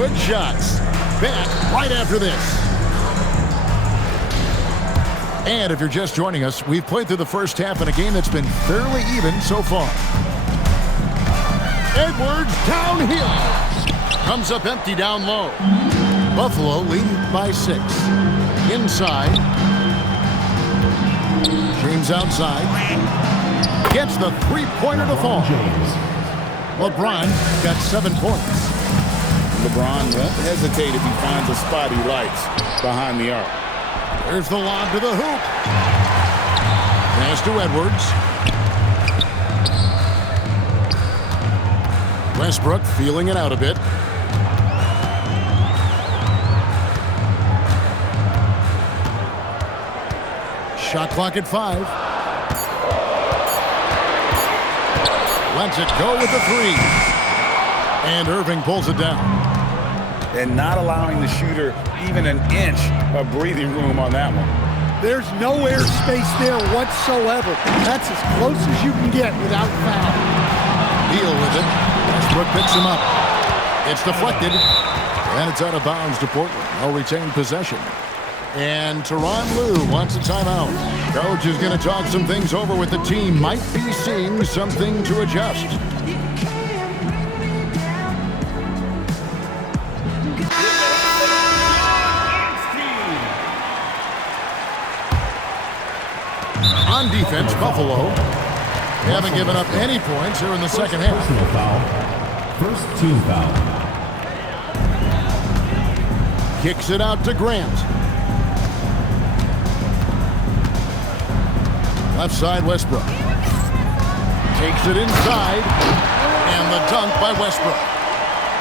good shots. Back right after this. And if you're just joining us, we've played through the first half in a game that's been fairly even so far. Edwards downhill. Comes up empty down low. Buffalo leading by 6. Inside. James outside. Gets the three-pointer to fall. LeBron got 7 points. LeBron won't hesitate if he finds a spot he likes behind the arc. There's the lob to the hoop. Pass to Edwards. Westbrook feeling it out a bit. Shot clock at 5. Lets it go with the 3. And Irving pulls it down. And not allowing the shooter even an inch of breathing room on that one. There's no airspace there whatsoever. That's as close as you can get without foul. Deal with it. Westbrook picks him up. It's deflected. And it's out of bounds to Portland. No retained possession. And Tyronn Lue wants a timeout. Coach is going to talk some things over with the team. Might be seeing something to adjust. On defense, Buffalo haven't given up any points here in the second half. Personal foul. First team foul. Kicks it out to Grant. Left side, Westbrook. Takes it inside. And the dunk by Westbrook.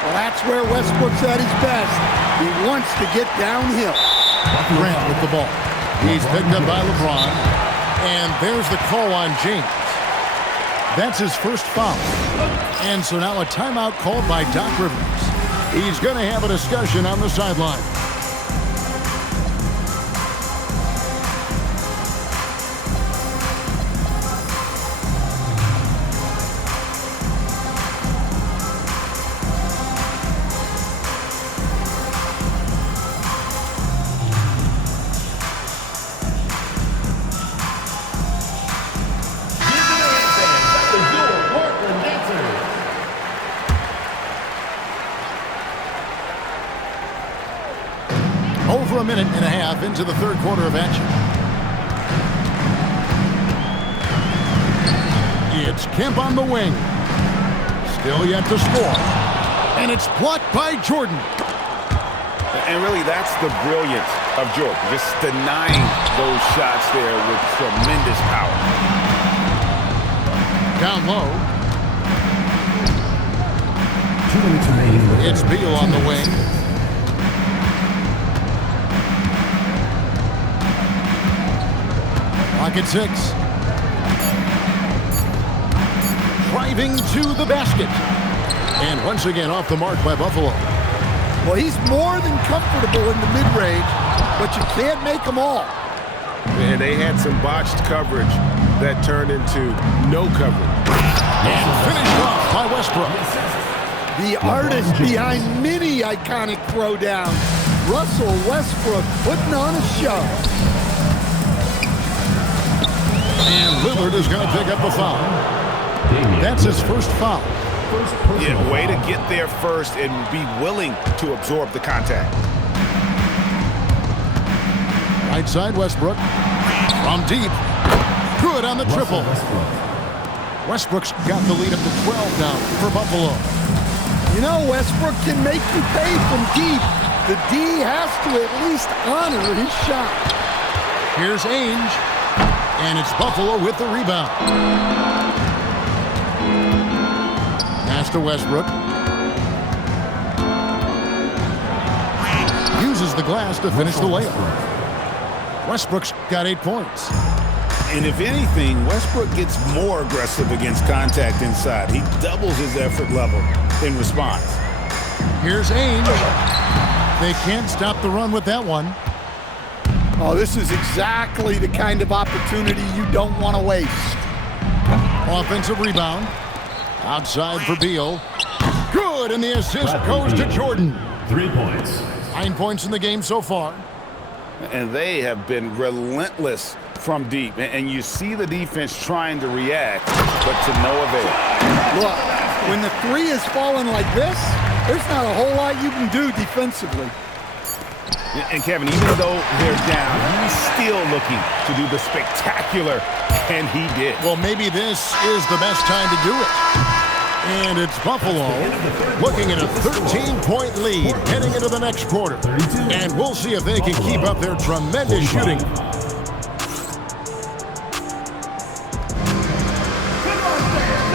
Well, that's where Westbrook's at his best. He wants to get downhill. Grant with the ball. He's picked up by LeBron. And there's the call on James. That's his first foul. And so now a timeout called by Doc Rivers. He's going to have a discussion on the sideline. Over a minute and a half into the third quarter of action. It's Kemp on the wing. Still yet to score. And it's blocked by Jordan. And really, that's the brilliance of Jordan. Just denying those shots there with tremendous power. Down low. 2 minutes remaining. It's Beal on the wing. Clock at 6. Driving to the basket. And once again off the mark by Buffalo. Well, he's more than comfortable in the mid-range, but you can't make them all. And they had some botched coverage that turned into no coverage. And finished off by Westbrook. The artist behind many iconic throwdowns, Russell Westbrook, putting on a show. And Lillard is going to pick up the foul. That's his first foul. Yeah, way to get there first and be willing to absorb the contact. Right side, Westbrook. From deep. Good on the triple. Westbrook's got the lead up to 12 now for Buffalo. You know, Westbrook can make you pay from deep. The D has to at least honor his shot. Here's Ainge. And it's Buffalo with the rebound. Pass to Westbrook. Uses the glass to finish the layup. Westbrook's got 8 points. And if anything, Westbrook gets more aggressive against contact inside. He doubles his effort level in response. Here's Ainge. They can't stop the run with that one. Oh, this is exactly the kind of opportunity you don't want to waste. Offensive rebound. Outside for Beal. Good, and the assist goes to Jordan. 3 points. 9 points in the game so far. And they have been relentless from deep. And you see the defense trying to react, but to no avail. Look, when the three is falling like this, there's not a whole lot you can do defensively. And Kevin, even though they're down, he's still looking to do the spectacular, and he did. Well, maybe this is the best time to do it. And it's Buffalo looking at a 13-point lead heading into the next quarter. And we'll see if they can keep up their tremendous shooting.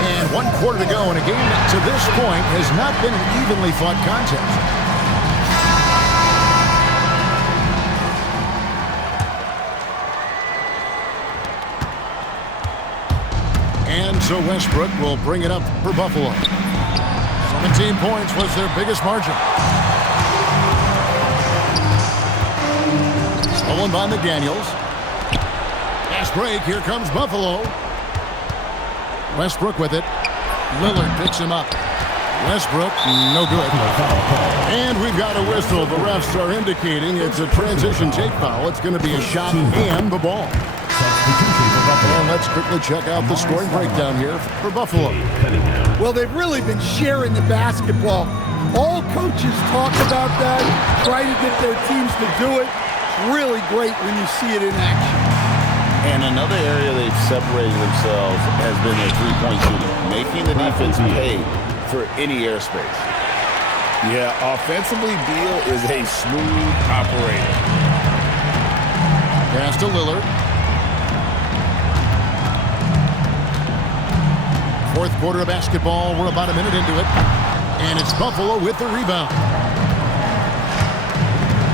And 1 quarter to go in a game that to this point has not been an evenly fought contest. And so Westbrook will bring it up for Buffalo. 17 points was their biggest margin. Stolen by McDaniels. Fast break. Here comes Buffalo. Westbrook with it. Lillard picks him up. Westbrook, no good. And we've got a whistle. The refs are indicating it's a transition take foul. It's going to be a shot and the ball. And let's quickly check out the scoring breakdown here for Buffalo. Well, they've really been sharing the basketball. All coaches talk about that, try to get their teams to do it. It's really great when you see it in action. And another area they've separated themselves has been their three-point shooting, making the defense pay for any airspace. Yeah, offensively, Beal is a smooth operator. Pass to Lillard. Fourth quarter of basketball. We're about a minute into it. And it's Buffalo with the rebound.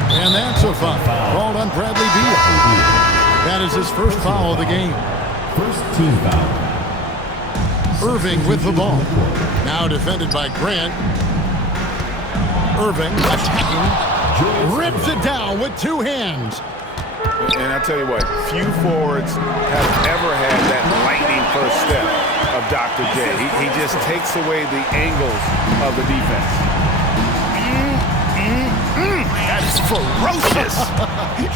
And that's a foul called on Bradley Beal. That is his first foul of the game. First team foul. Irving with the ball. Now defended by Grant. Irving attacking. Rips it down with 2 hands. And I tell you what, few forwards have ever had that lightning first step of Dr. J. He just takes away the angles of the defense. That is ferocious.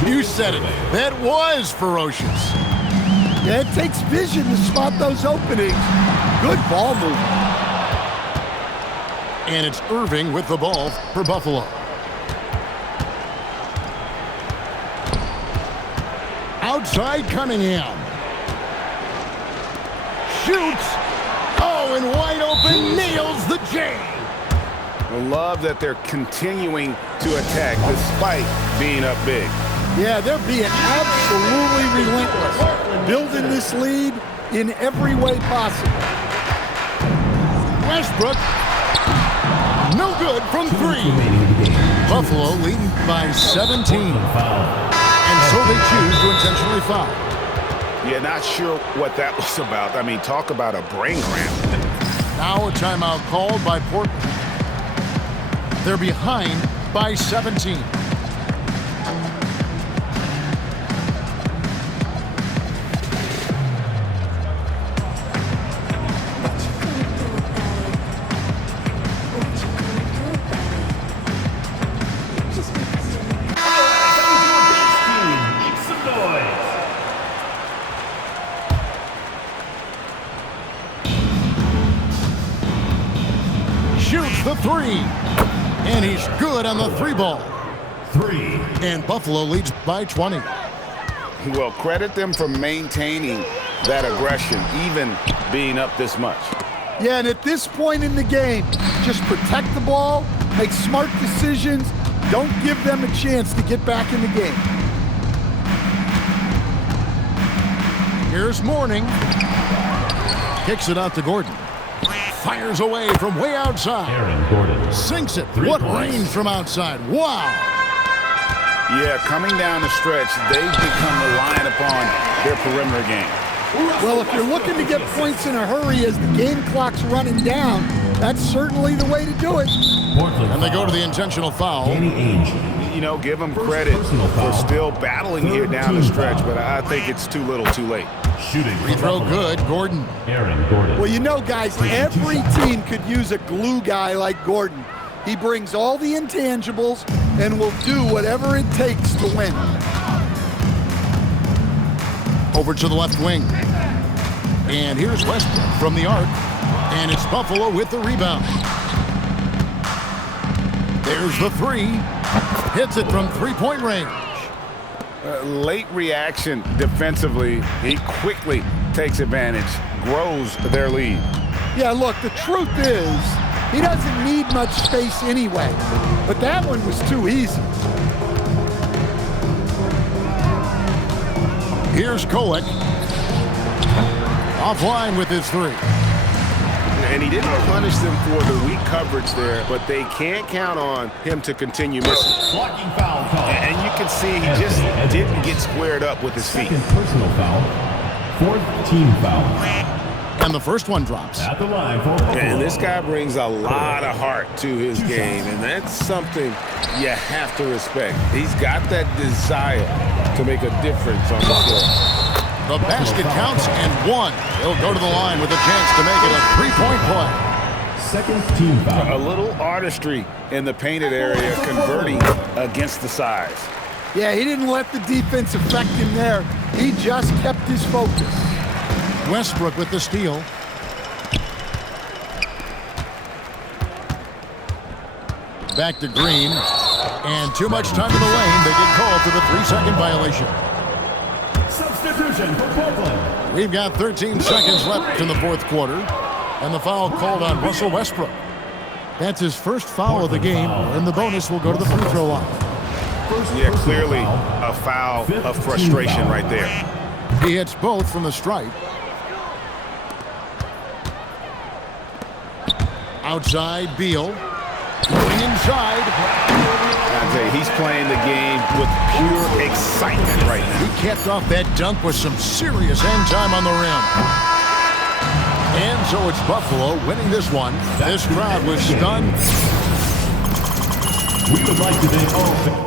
You said it. That was ferocious. Yeah, it takes vision to spot those openings. Good ball movement. And it's Irving with the ball for Buffalo. Outside Cunningham. Shoots. Oh, and wide open, nails the J. I love that they're continuing to attack despite being up big. Yeah, they're being absolutely relentless. Building this lead in every way possible. Westbrook. No good from 3. Buffalo leading by 17. And so they choose to intentionally foul. Yeah, not sure what that was about. I mean, talk about a brain cramp. Now a timeout called by Portland. They're behind by 17. Shoots the 3. And he's good on the 3 ball. 3. And Buffalo leads by 20. Well, credit them for maintaining that aggression, even being up this much. Yeah, and at this point in the game, just protect the ball, make smart decisions, don't give them a chance to get back in the game. Here's Mourning. Kicks it out to Gordon. Fires away from way outside. Aaron Gordon. Sinks it. 3 What points. range from outside. Wow. Yeah, coming down the stretch, they've become reliant upon their perimeter game. Well, if you're looking to get points in a hurry as the game clock's running down, that's certainly the way to do it. Portland And they go foul. to the intentional foul. Danny Ainge. You know, give them credit personal for foul. still battling here down the Team stretch, foul. but I think it's too little too late. Shooting. Free throw good. Gordon. Aaron Gordon. Well, you know, guys, every team could use a glue guy like Gordon. He brings all the intangibles and will do whatever it takes to win. Over to the left wing. And here's Westbrook from the arc. And it's Buffalo with the rebound. There's the three. Hits it from three-point range. Late reaction defensively. He quickly takes advantage, grows their lead. Yeah, look, the truth is, he doesn't need much space anyway. But that one was too easy. Here's Kolek. Offline with his three. And he didn't punish them for the weak coverage there, but they can't count on him to continue missing. Blocking foul call. And you can see he just didn't get squared up with his feet. Second personal foul. Fourth team foul. And the first one drops. At the line for Buffalo. And this guy brings a lot of heart to his game, and that's something you have to respect. He's got that desire to make a difference on the floor. The basket counts and one. He'll go to the line with a chance to make it a three-point play. Second team A foul. little artistry in the painted area, converting against the size. Yeah, he didn't let the defense affect him there. He just kept his focus. Westbrook with the steal. Back to Green. And too much time in the lane. They get called for the 3-second violation. Substitution for Portland. We've got 13 seconds left in the fourth quarter. And the foul called on Russell Westbrook. That's his first foul of the game, and the bonus will go to the free throw line. Yeah, clearly a foul of frustration right there. He hits both from the stripe. Outside, Beal. Going inside. I tell you, he's playing the game with pure excitement right now. He capped off that dunk with some serious end time on the rim. And so it's Buffalo winning this one. This crowd was stunned. We would like to thank all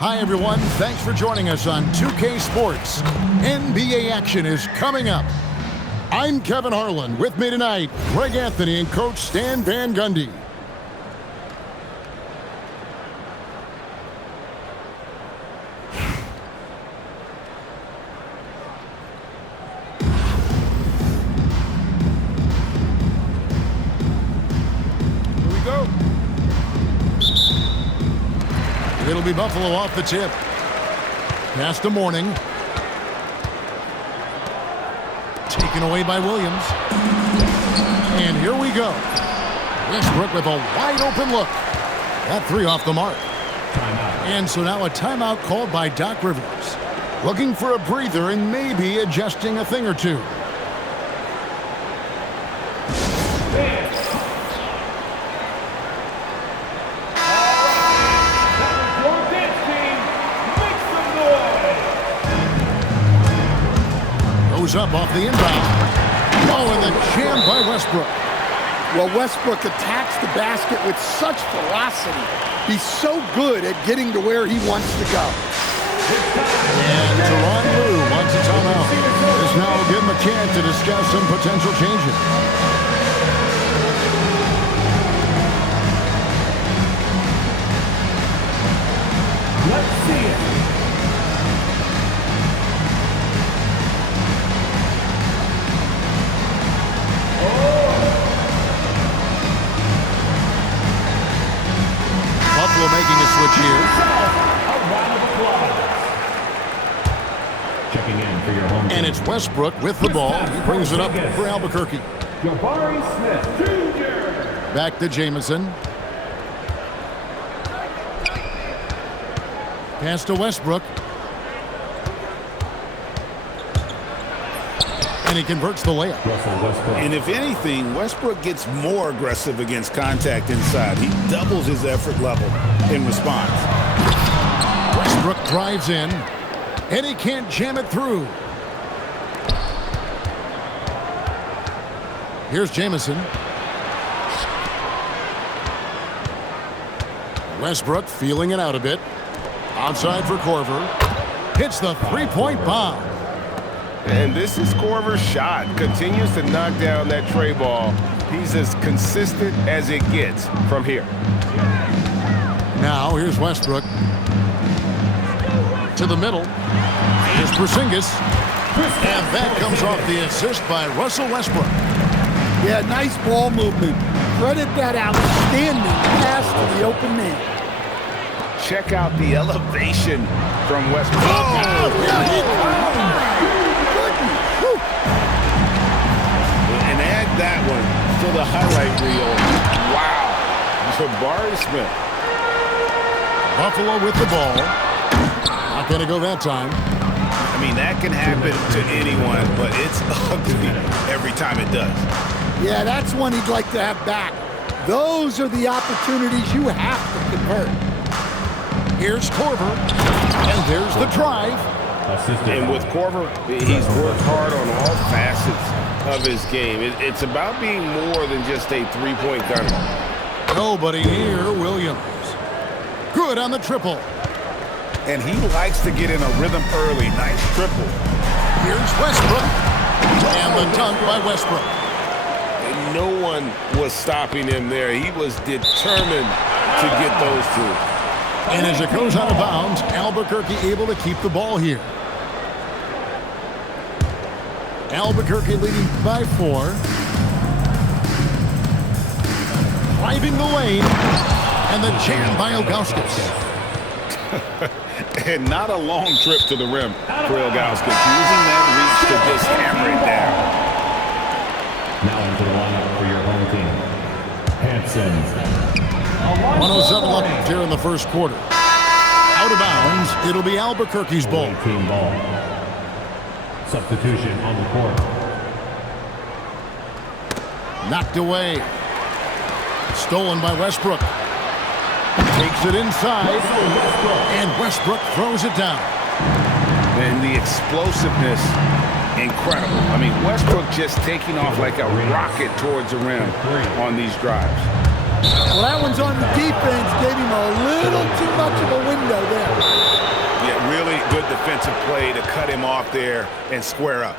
Hi, everyone. Thanks for joining us on 2K Sports. NBA action is coming up. I'm Kevin Harlan. With me tonight, Greg Anthony and Coach Stan Van Gundy. It'll be Buffalo off the tip. Pass to Morning. Taken away by Williams. And here we go. Westbrook with a wide open look. That three off the mark. And so now a timeout called by Doc Rivers. Looking for a breather and maybe adjusting a thing or two. Up off the inbound. Oh, and the jam by Westbrook. Well, Westbrook attacks the basket with such velocity. He's so good at getting to where he wants to go. And Tyronn Lue wants a timeout. This now will give him a chance to discuss some potential changes. Let's see it. Buffalo making a switch here. A round of applause. Checking in for your home team. And it's Westbrook with the ball. He brings it up for Albuquerque. Jabari Smith Jr. Back to Jamison. Pass to Westbrook. And he converts the layup. And if anything, Westbrook gets more aggressive against contact inside. He doubles his effort level in response. Westbrook drives in, and he can't jam it through. Here's Jamison. Westbrook feeling it out a bit. Outside for Korver. Hits the three-point bomb. And this is Korver's shot. Continues to knock down that tray ball. He's as consistent as it gets from here. Now here's Westbrook. To the middle. Here's Porzingis. And that comes off the assist by Russell Westbrook. Yeah, nice ball movement. Credit that outstanding pass to the open man. Check out the elevation from Westbrook. Oh, here he comes. And add that one to the highlight reel. Wow. Jabari Smith. Buffalo with the ball. Not going to go that time. I mean, that can happen to anyone, but it's ugly every time it does. Yeah, that's one he'd like to have back. Those are the opportunities you have to convert. Here's Korver. And there's the drive. And with Korver, he's worked hard on all facets of his game. It's about being more than just a three-point gunner. Nobody near Williams. Good on the triple. And he likes to get in a rhythm early. Nice triple. Here's Westbrook. And the dunk by Westbrook. And no one was stopping him there. He was determined to get those two. And as it goes out of bounds, Albuquerque able to keep the ball here. Albuquerque leading by 4. Driving the lane. And the jam by Ilgauskas. And not a long trip to the rim for Ilgauskas. Using that reach to just hammer it down. Now into the lineup for your home team. Hanson. 107 left here in the first quarter. Out of bounds, it'll be Albuquerque's ball. Team ball. Substitution on the court. Knocked away. Stolen by Westbrook. Takes it inside. And Westbrook throws it down. And the explosiveness, incredible. I mean, Westbrook just taking off like a rocket towards the rim on these drives. Well, that one's on the defense. Gave him a little too much of a window there. good defensive play to cut him off there and square up.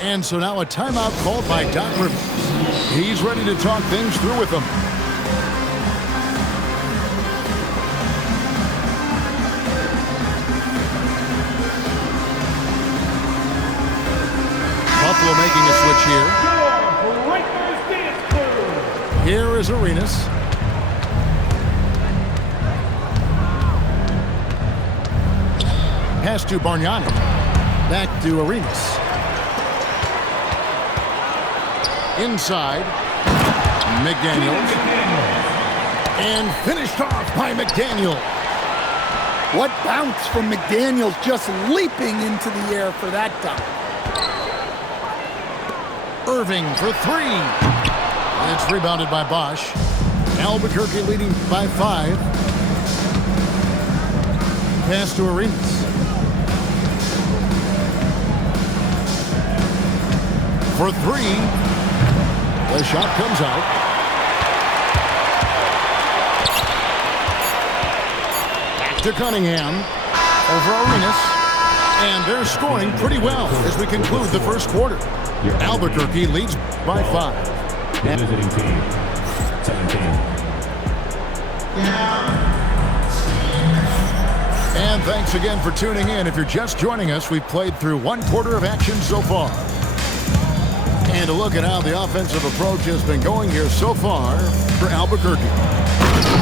And so now a timeout called by Doc Rivers. He's ready to talk things through with them. Buffalo making a switch here. Here is Arenas. Pass to Bargnani. Back to Arenas. Inside, McDaniels. And finished off by McDaniel. What bounce from McDaniels, just leaping into the air for that dunk. Irving for three. It's rebounded by Bosch. Albuquerque leading by 5. Pass to Arenas. For 3. The shot comes out. Back to Cunningham. Over Arenas. And they're scoring pretty well as we conclude the first quarter. Albuquerque leads by 5. Visiting team, 17. And thanks again for tuning in. If you're just joining us, we've played through 1 quarter of action so far. And a look at how the offensive approach has been going here so far for Albuquerque.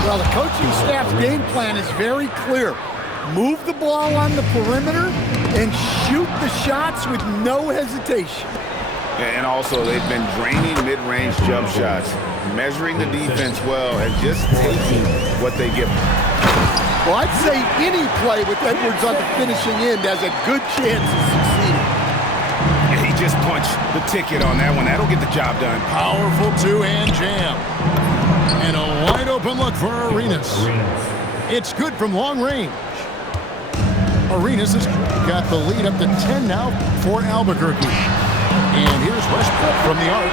Well, the coaching staff's game plan is very clear. Move the ball on the perimeter and shoot the shots with no hesitation. And also, they've been draining mid-range jump shots, measuring the defense well, and just taking what they give them. Well, I'd say any play with Edwards on the finishing end has a good chance of succeeding. And he just punched the ticket on that one. That'll get the job done. Powerful two-hand jam. And a wide-open look for Arenas. It's good from long range. Arenas has got the lead up to 10 now for Albuquerque. And here's Westbrook from the arc.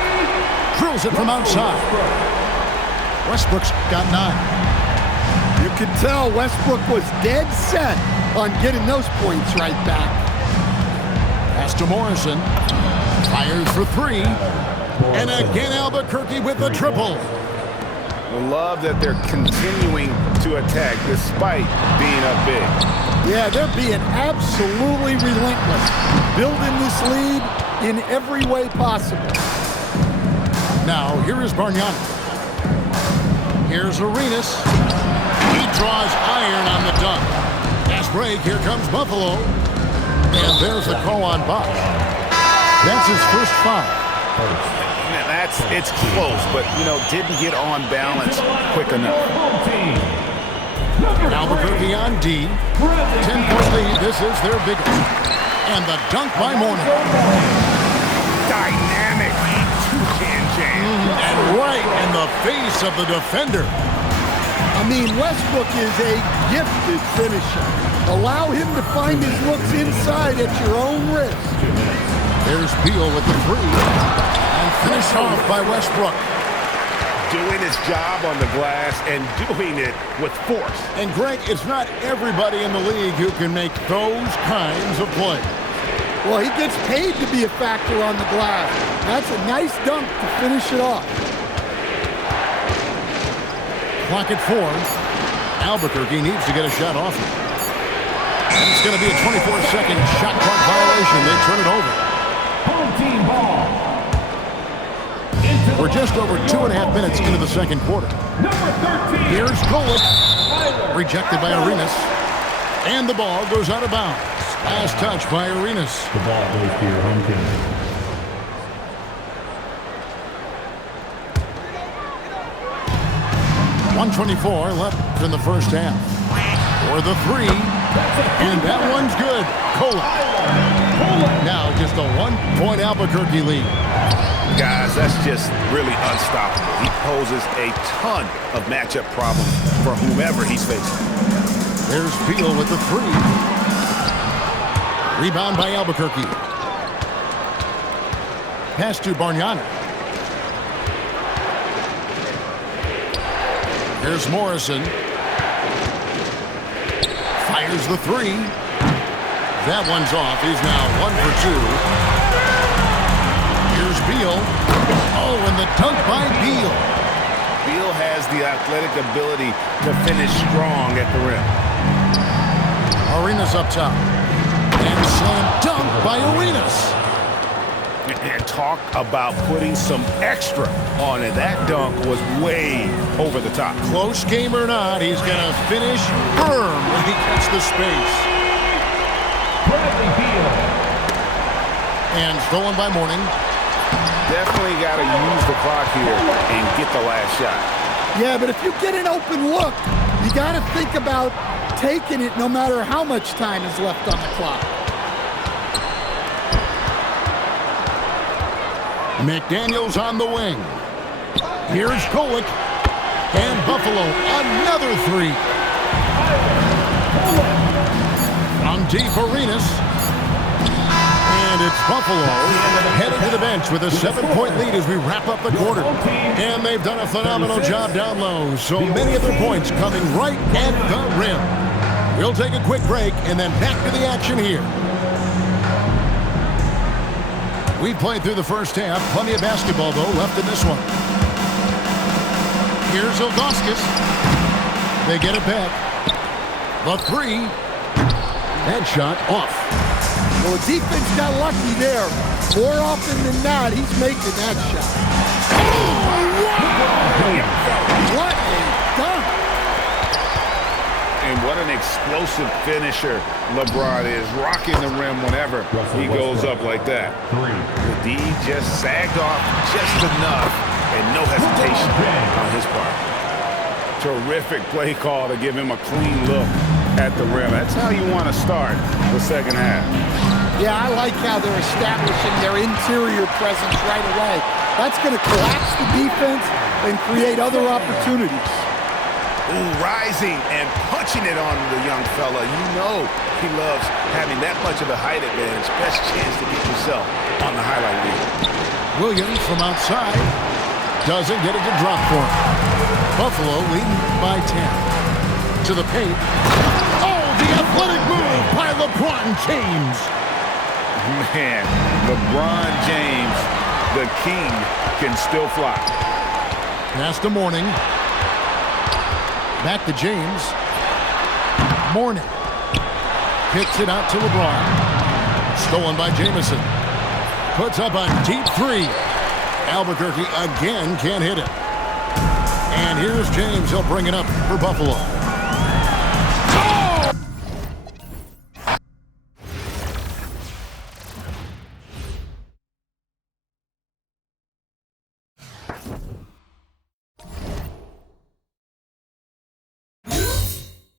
Drills it from outside. Westbrook's got 9. You could tell Westbrook was dead set on getting those points right back. Pass to Morrison. Fires for 3. And again Albuquerque with a triple. Love that they're continuing to attack despite being up big. Yeah, they're being absolutely relentless. Building this lead in every way possible. Now, here is Bargnani. Here's Arenas. He draws iron on the dunk. Fast break, here comes Buffalo. And there's the call on Bosch. That's his first foul. It's close, but, didn't get on balance quick enough. Albuquerque on D. 10-point lead. This is their biggest. And the dunk by Mourning. Dynamic two-can jam. And right in the face of the defender. I mean, Westbrook is a gifted finisher. Allow him to find his looks inside at your own risk. There's Beal with the 3. And finished off by Westbrook. Doing his job on the glass and doing it with force. And Greg, it's not everybody in the league who can make those kinds of plays. Well, he gets paid to be a factor on the glass. That's a nice dunk to finish it off. Clock at 4. Albuquerque needs to get a shot off him. And it's going to be a 24-second shot clock violation. They turn it over. Home team ball. We're just over 2.5 minutes into the second quarter. Number 13. Here's Golick. Rejected by Arenas. And the ball goes out of bounds. Last touch by Arenas. The ball goes to your home team. .124 left in the first half. For the 3. And that one's good. Golick. Now just a 1-point Albuquerque lead. Guys, that's just really unstoppable. He poses a ton of matchup problems for whomever he's facing. There's Beal with the 3. Rebound by Albuquerque. Pass to Bargnani. Here's Morrison. Fires the three. That one's off. He's now 1 for 2. Here's Beal. Oh, and the dunk by Beal. Beal has the athletic ability to finish strong at the rim. Arenas up top. And slam dunk by Arenas. And talk about putting some extra on it. That dunk was way over the top. Close game or not, he's going to finish firm when he gets the space. Bradley Beal. And stolen by Mourning. Definitely got to use the clock here and get the last shot. Yeah, but if you get an open look, you got to think about taking it no matter how much time is left on the clock. McDaniels on the wing. Here's Kolek. And Buffalo, another three. From deep, Arenas. And it's Buffalo headed to the bench with a 7-point lead as we wrap up the quarter. And they've done a phenomenal job down low. So many of their points coming right at the rim. We'll take a quick break and then back to the action here. We played through the first half. Plenty of basketball, though, left in this one. Here's Ilgauskas. They get it back. The three. That shot off. Well, the defense got lucky there. More often than not, he's making that shot. Oh, wow! What a dunk! And what an explosive finisher Lebron is, rocking the rim whenever he goes up like that. The D just sagged off just enough and no hesitation on his part. Terrific play call to give him a clean look at the rim. That's how you want to start the second half. Yeah, I like how they're establishing their interior presence right away. That's going to collapse the defense and create other opportunities. Ooh, rising and punching it on the young fella. You know he loves having that much of a height advantage. Best chance to get yourself on the highlight reel. Williams from outside doesn't get it to drop for him. Buffalo leading by 10. To the paint. Oh, the athletic move by LeBron James. Man, LeBron James, the king, can still fly. Pass to Mourning. Back to James. Mourning. Kicks it out to LeBron. Stolen by Jamison. Puts up a deep three. Albuquerque again can't hit it. And here's James. He'll bring it up for Buffalo.